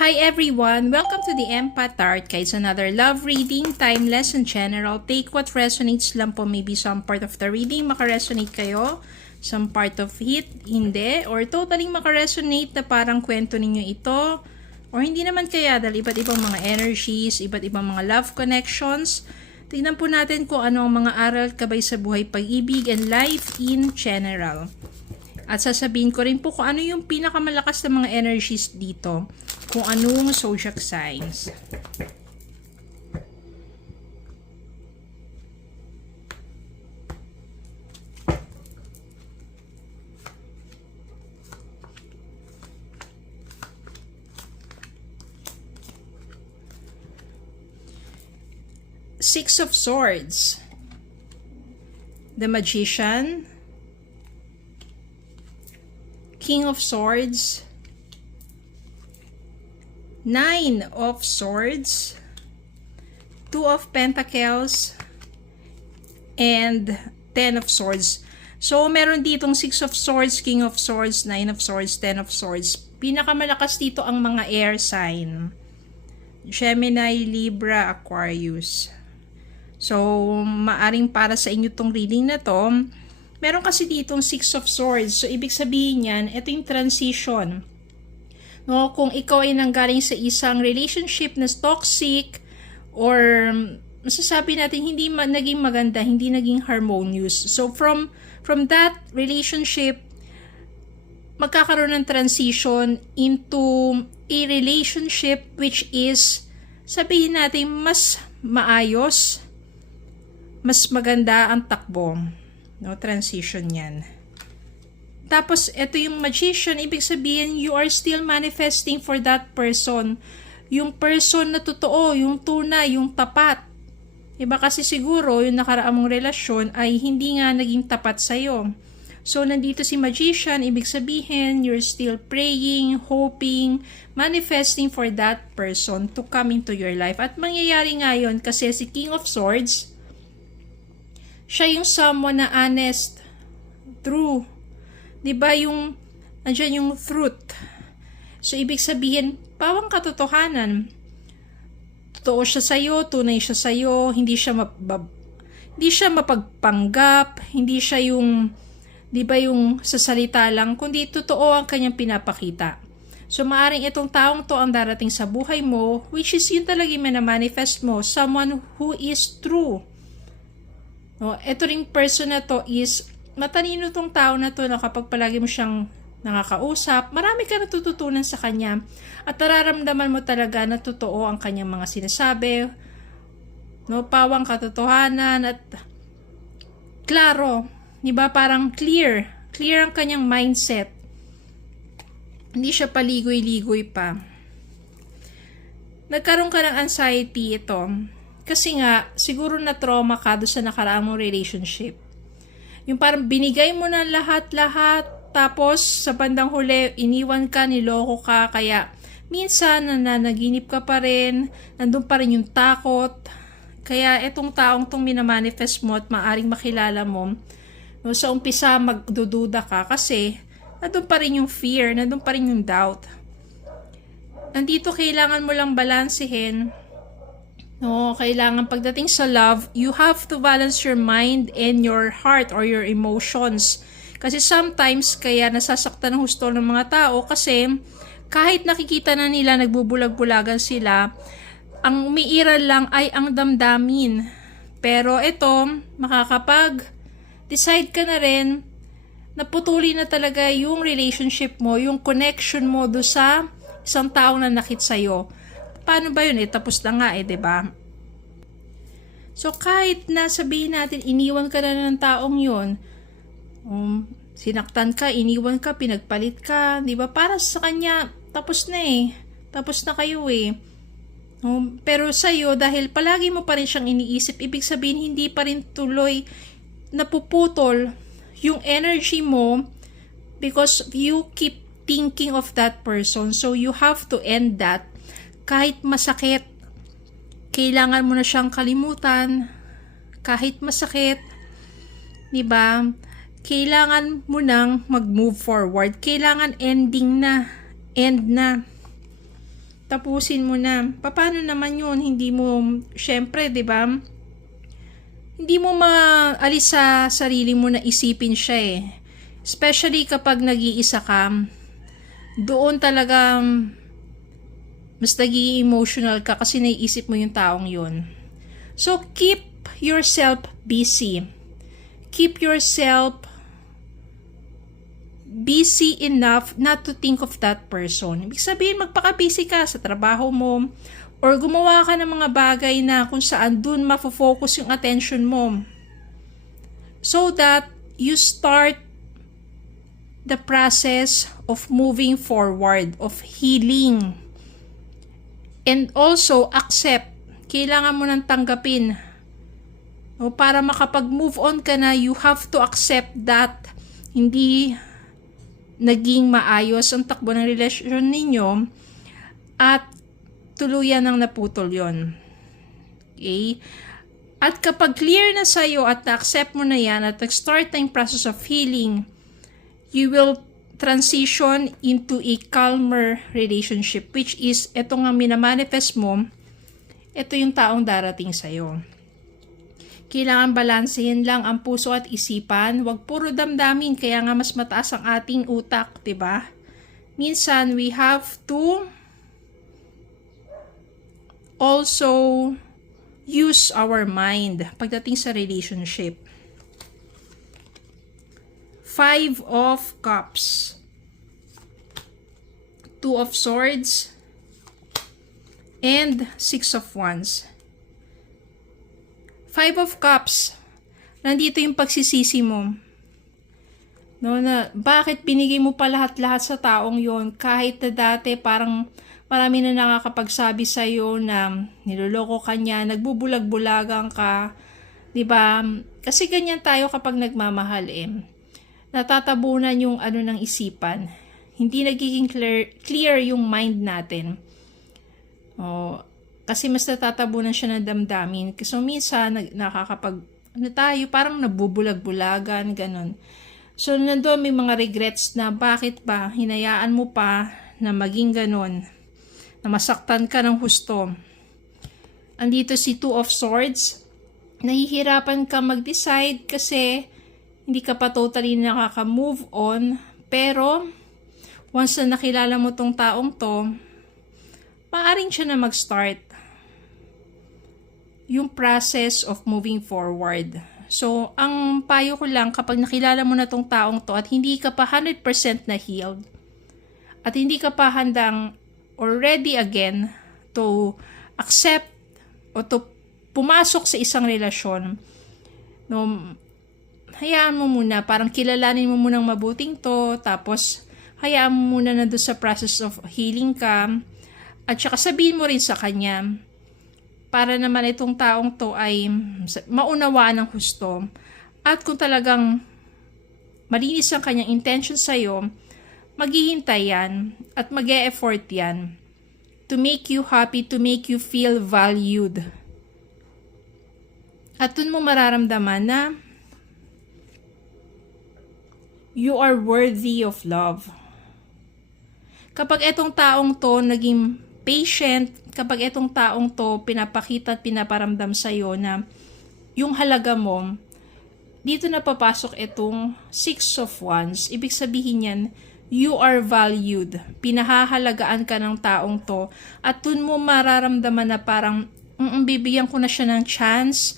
Hi everyone! Welcome to the Empath Tarot Guides, another love reading, timeless and general. Take what resonates lang po. Maybe some part of the reading makaresonate kayo, some part of it hindi, or totally makaresonate na parang kwento ninyo ito, or hindi naman kaya dahil iba't ibang mga energies, iba't ibang mga love connections. Tingnan po natin kung ano ang mga aral kabay sa buhay, pag-ibig, and life in general. At sasabihin ko rin po kung ano yung pinakamalakas na mga energies dito. Kung anong zodiac signs. Six of Swords. The Magician. King of Swords. Nine of Swords. Two of Pentacles. And Ten of Swords. So, meron ditong Six of Swords, King of Swords, Nine of Swords, Ten of Swords. Pinakamalakas dito ang mga air sign. Gemini, Libra, Aquarius. So, maaring para sa inyo tong reading na to. Meron kasi ditong Six of Swords. So, ibig sabihin yan, ito yung transition. No, kung ikaw ay nanggaling sa isang relationship na toxic or masasabi natin hindi naging maganda, hindi naging harmonious. So, from that relationship, magkakaroon ng transition into a relationship which is, sabihin natin, mas maayos, mas maganda ang takbo. No, transition yan. Tapos, ito yung Magician, ibig sabihin, you are still manifesting for that person. Yung person na totoo, yung tunay, yung tapat. Iba kasi siguro, yung nakaraang mong relasyon ay hindi nga naging tapat sa'yo. So, nandito si Magician, ibig sabihin, you're still praying, hoping, manifesting for that person to come into your life. At mangyayari nga yun kasi si King of Swords, siya yung someone na honest, true. Diba yung, andyan yung truth. So, ibig sabihin, pawang katotohanan. Totoo siya sa'yo, tunay siya sa'yo, hindi siya mapagpanggap, hindi siya yung, diba yung sa salita lang, kundi totoo ang kanyang pinapakita. So, maaring itong taong to ang darating sa buhay mo, which is yun talaga yung manifest mo, someone who is true. No, ito ring person na to is matalino tong tao na to na kapag palagi mo siyang nakakausap, marami ka natututunan sa kanya at nararamdaman mo talaga na totoo ang kanyang mga sinasabi, no, pawang katotohanan at klaro, di ba, parang clear ang kanyang mindset. Hindi siya paligoy-ligoy pa. Nagkaroon ka ng anxiety ito. Kasi nga, siguro na trauma ka doon sa nakaraang mong relationship. Yung parang binigay mo na lahat-lahat, tapos sa bandang huli, iniwan ka, niloko ka, kaya minsan nananaginip ka pa rin, nandun pa rin yung takot. Kaya itong taong tong minamanifest mo at maaring makilala mo, no, sa umpisa magdududa ka kasi nandun pa rin yung fear, nandun pa rin yung doubt. Nandito kailangan mo lang balansehin. No, kailangan pagdating sa love, you have to balance your mind and your heart or your emotions. Kasi sometimes, kaya nasasaktan ng husto ng mga tao kasi kahit nakikita na nila nagbubulag-bulagan sila, ang umiiral lang ay ang damdamin. Pero ito, makakapag-decide ka na rin na putuli na talaga yung relationship mo, yung connection mo do sa isang taong nanakit sa'yo. Paano ba yun? Tapos na nga diba? So, kahit na sabihin natin, iniwan ka na ng taong yun, sinaktan ka, iniwan ka, pinagpalit ka, diba? Para sa kanya, tapos na Tapos na kayo pero sa'yo, dahil palagi mo pa rin siyang iniisip, ibig sabihin, hindi pa rin tuloy napuputol yung energy mo because you keep thinking of that person. So, you have to end that. Kahit masakit, kailangan mo na siyang kalimutan. Kahit masakit, diba? Kailangan mo nang mag-move forward. Kailangan end na. tapusin mo na. Paano naman yun? Hindi mo, syempre, di ba? Hindi mo maalis sa sarili mo na isipin siya eh. Especially kapag nag-iisa ka, doon talaga mas naging emotional ka kasi naiisip mo yung taong yun. So, keep yourself busy. Keep yourself busy enough not to think of that person. Ibig sabihin, magpaka-busy ka sa trabaho mo or gumawa ka ng mga bagay na kung saan dun mafo-focus yung attention mo. So that you start the process of moving forward, of healing. And also, accept. Kailangan mo nang tanggapin. O para makapag-move on ka na, you have to accept that hindi naging maayos ang takbo ng relasyon ninyo at tuluyan ng naputol yon. Okay? At kapag clear na sa'yo at na-accept mo na yan at nag-start na yung process of healing, you will transition into a calmer relationship, which is, ito nga minamanifest mo, ito yung taong darating sa'yo. Kailangan balansehin lang ang puso at isipan, wag puro damdamin, kaya nga mas mataas ang ating utak, 'di ba? Minsan we have to also use our mind pagdating sa relationship. 5 of Cups, 2 of Swords, and 6 of Wands. 5 of Cups, nandito yung pagsisisi mo. No, na bakit binigay mo pa lahat-lahat sa taong yon kahit na dati parang marami na nakakapagsabi sa iyo na niloloko ka niya, nagbubulag-bulagan ka, 'di ba? Kasi ganyan tayo kapag nagmamahal eh. Natatabunan yung ano ng isipan. Hindi nagiging clear yung mind natin. Oh, kasi mas natatabunan siya ng damdamin. So, minsan, tayo, parang nabubulag-bulagan, ganun. So, nandun may mga regrets na bakit ba hinayaan mo pa na maging ganun, na masaktan ka ng husto. Andito si 2 of Swords, nahihirapan ka mag-decide kasi hindi ka pa totally nakaka-move on, pero once na nakilala mo tong taong to, maaaring siya na mag-start yung process of moving forward. So, ang payo ko lang, kapag nakilala mo na tong taong to at hindi ka pa 100% na healed, at hindi ka pa handang or ready again to accept o to pumasok sa isang relasyon, no, hayaan mo muna, parang kilalanin mo munang mabuting to, tapos hayaan mo muna na doon sa process of healing ka, at saka sabihin mo rin sa kanya, para naman itong taong to ay maunawaan ng husto. At kung talagang malinis ang kanyang intention sa'yo, maghihintay yan at mag-e-effort yan to make you happy, to make you feel valued. At dun mo mararamdaman na you are worthy of love. Kapag itong taong to naging patient, kapag itong taong to pinapakita at pinaparamdam sa'yo na yung halaga mo, dito na papasok itong 6 of Wands. Ibig sabihin yan, you are valued. Pinahahalagaan ka ng taong to. At dun mo mararamdaman na parang, bibigyan ko na siya ng chance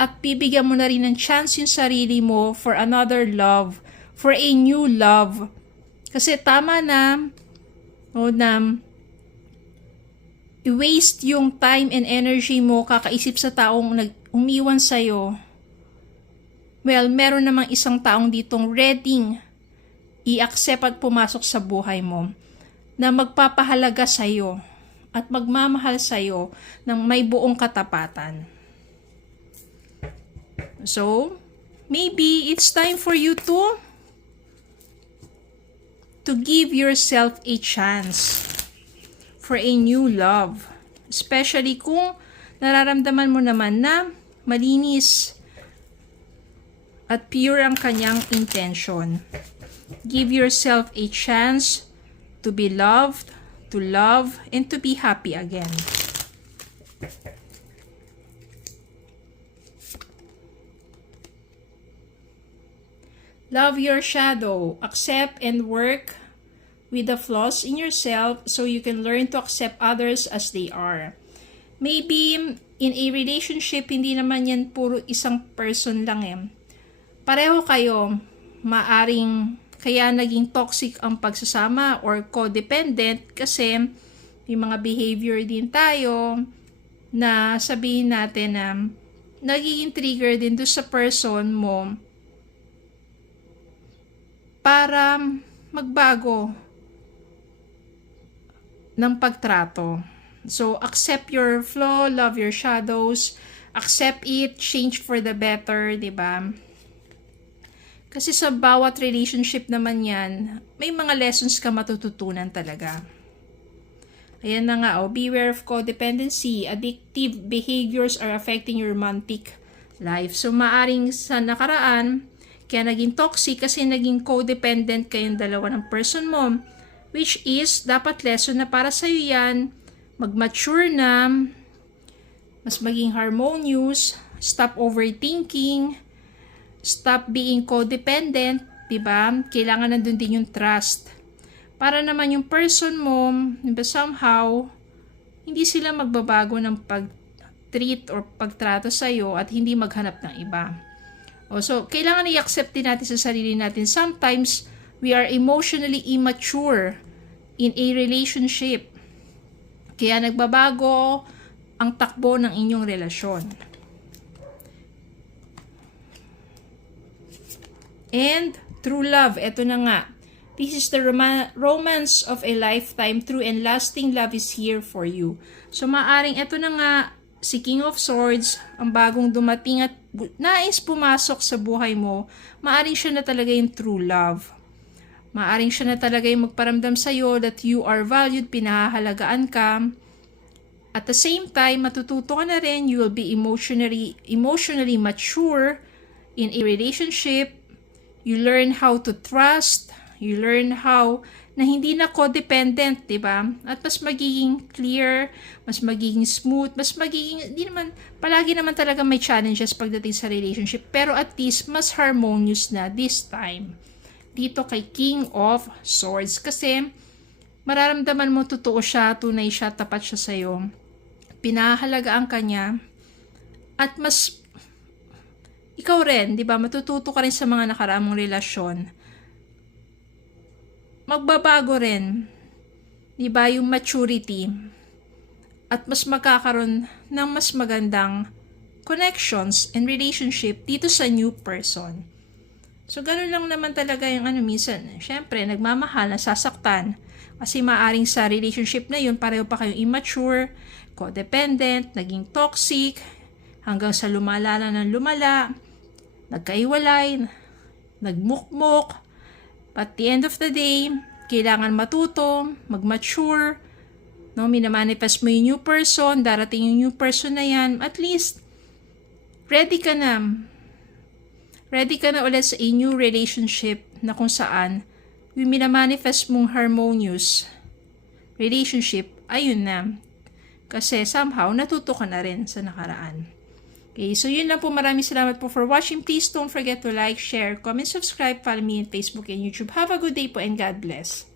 at bibigyan mo na rin ng chance yung sarili mo for another love, for a new love. Kasi tama na, na i-waste yung time and energy mo kakaisip sa taong umiwan sa'yo. Well, meron namang isang taong ditong ready i-accept at pumasok sa buhay mo na magpapahalaga sa'yo at magmamahal sa'yo ng may buong katapatan. So, maybe it's time for you to give yourself a chance for a new love. Especially kung nararamdaman mo naman na malinis at pure ang kanyang intention. Give yourself a chance to be loved, to love, and to be happy again. Love your shadow. Accept and work with the flaws in yourself so you can learn to accept others as they are. Maybe in a relationship, hindi naman yan puro isang person lang eh. Pareho kayo, maaring kaya naging toxic ang pagsasama or codependent kasi may mga behavior din tayo na sabihin natin na nagiging trigger din doon sa person mo para magbago ng pagtrato. So, accept your flaw, love your shadows, accept it, change for the better, diba? Kasi sa bawat relationship naman yan, may mga lessons ka matututunan talaga. Ayan na nga, beware of codependency. Addictive behaviors are affecting your romantic life. So, maaring sa nakaraan, kaya naging toxic kasi naging codependent kayong dalawa ng person mo. Which is, dapat lesson na para sa'yo yan, mag-mature na, mas maging harmonious, stop overthinking, stop being codependent, diba? Kailangan nandun din yung trust. Para naman yung person mo, diba, somehow, hindi sila magbabago ng pag-treat or pagtrato sa'yo at hindi maghanap ng iba. So, kailangan i-accept din natin sa sarili natin. Sometimes, we are emotionally immature in a relationship. Kaya nagbabago ang takbo ng inyong relasyon. And true love, eto na nga. This is the romance of a lifetime. True and lasting love is here for you. So maaring eto na nga, si King of Swords, ang bagong dumating at nais pumasok sa buhay mo, maaring siya na talaga yung true love. Maaring siya na talaga yung magparamdam sa'yo that you are valued, pinahahalagaan ka. At the same time, matututo ka na rin, you will be emotionally mature in a relationship. You learn how to trust. You learn how na hindi na codependent, diba? At mas magiging clear, mas magiging smooth, mas magiging, hindi naman, palagi naman talaga may challenges pagdating sa relationship. Pero at least, mas harmonious na this time. Dito kay King of Swords. Kasi, mararamdaman mo totoo siya, tunay siya, tapat siya sa'yo. Pinahalagaan ka niya. At mas ikaw rin, di ba, matututo ka rin sa mga nakaraang relasyon. Magbabago rin, di ba, yung maturity. At mas magkakaroon ng mas magandang connections and relationship dito sa new person. So, ganun lang naman talaga yung minsan. Syempre, nagmamahal, nasasaktan. Kasi maaring sa relationship na yun, pareho pa kayong immature, codependent, naging toxic, hanggang sa lumala ng lumala, nagkaiwalay, nagmukmok. But the end of the day, kailangan matuto, mag-mature, no? Minamanifest mo yung new person, darating yung new person na yan, at least, ready ka na. Ready ka na ulit sa a new relationship na kung saan, yung minamanifest mong harmonious relationship, ayun na. Kasi somehow, natuto ka na rin sa nakaraan. Okay, so yun lang po. Maraming salamat po for watching. Please don't forget to like, share, comment, subscribe, follow me on Facebook and YouTube. Have a good day po and God bless.